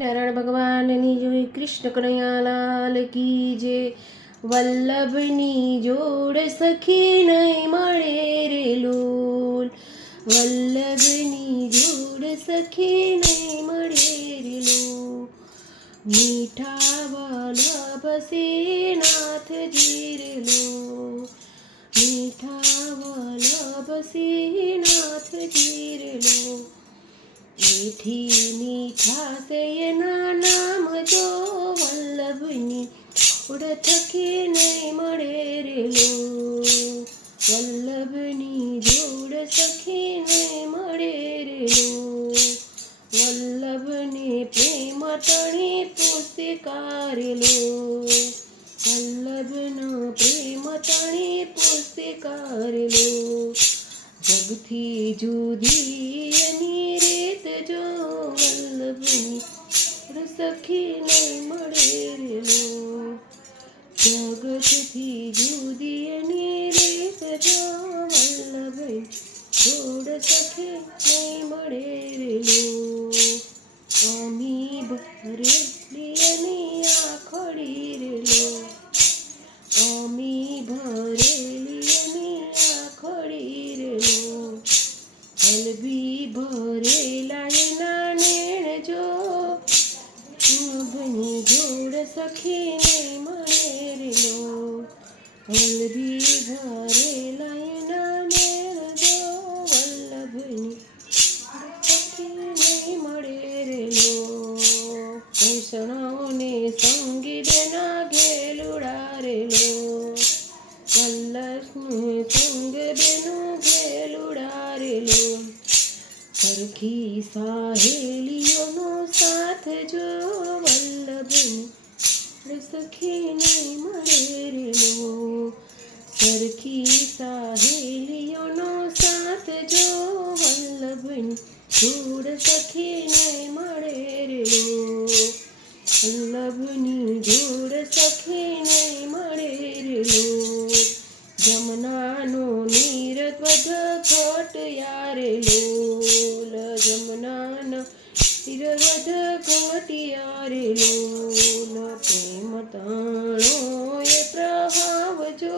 નારાયણ ભગવાનની જોઈ, કૃષ્ણ કનૈયાલાલ કી જે. વલ્લભની જોડ સખી નહીં મળે રે લોલ. વલ્લભની જોડ સખી નહીં મળે રે લોલ. મીઠા વલ્લભ સે નાથજી રે લોલ. મીઠા વલ્લભ સે નાથજી રે લોલ. મીઠી મીઠાશ એના નામ જો, વલ્લભની જોડ સખી નહીં મળે રે લોલ. વલ્લભની જોડ સખી નહીં મળે રે લોલ. વલ્લભને પ્રેમ તણી પુસ્તિકાર લોલ. વલ્લભનો પ્રેમ તણી પુસ્તિકાર લોલ. જગથી જુદી એની રીત જો, વલ્લભની સખી નહીં મળે રે લોલ. જગતથી જુદી એની રીત જો, વલ્લભની જોડ સખી નહીં મળે રે લોલ. અમી ભરેલી એની આખડી રે લોલ. અમી ભરેલી એની આખડી રે લોલ. વલ્લભી ભરેલા એના નેણ જો, વલ્લભની જોડ સખી નહીં મળે રે લોલ. વલ્લભી ભરેલા એના નેણ જો, વલ્લભની સખી નહીં મળે રે લોલ. કૃષ્ણને સંગી બેના ઘેલુડા રે લોલ. વલ્લભને સંગ બેનું ઘેલુડા રે લોલ. સરખી સહેલીઓનો સાથ જો, વલ્લભની સખી નહીં મળે રે લોલ. સરખી સહેલીઓનો સાથ જો, વલ્લભની જોડ સખી નહીં મળે રે લોલ. વલ્લભની જોડ સખી નહીં મળે રે લોલ. જમનાનો નીર ત્વજ ઘટ્યા રે લોલ. જમનાનો નીર ત્વજ ઘટ્યા રે લોલ. પ્રેમ તાણો એ પ્રભાવ જો,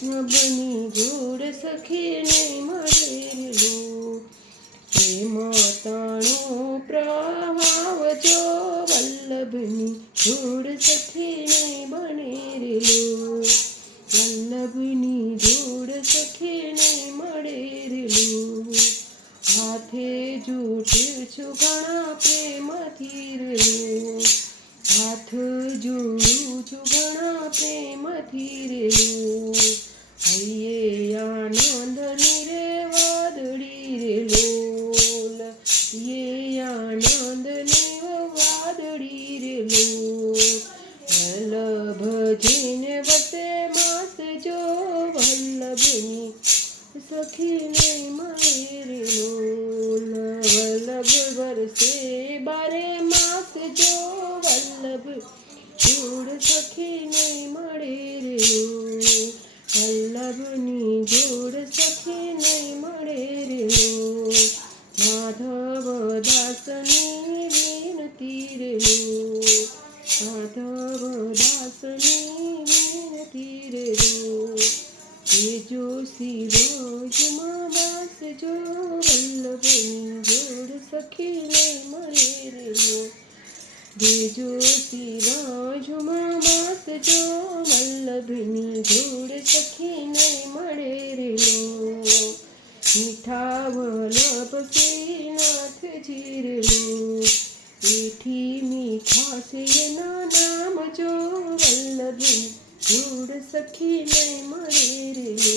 વલ્લભની જોડ સખી નહીં મળે રે લોલ. પ્રેમ તાણો પ્રભાવ જો, વલ્લભની જોડ સખી નહીં બને રે લોલ. વલ્લભની જોડ સખી નહીં મળે રે લોલ. હાથે જોડ્યું છું ઘણા પ્રેમથી રે લોલ. હાથ જોડું છું ઘણા પ્રેમથી રે લોલ. હૈયે આનંદની રે વાદળી રે લોલ. યે આનંદની વાદળી રે લોલ. વલ્લભજીને વસે માસ જો, વલ્લભની સખી નહીં મળે રે લોલ. વલ્લભ વરસે બારે માસ જો, વલ્લભ જોડ સખી નહીં મળે રે લોલ. વલ્લભની જોડ સખી નહીં મળે રે લોલ. માધવ દાસની વિનતી રે લોલ. માધવ દાસની વિનતી રે લોલ. જો શિરોજમાં વાસ જો, વલ્લભની જોડ સખી નહીં મળે રે લોલ. જો શિરોજમાં વાસ જો, વલ્લભની જોડ સખી નહીં મળે રે લોલ. મીઠા વલ્લભ સે નાથજી રે લોલ. મીઠી મીઠાશ એના નામ જો, વલ્લભની જોડ સખી નહીં મળે રે લોલ.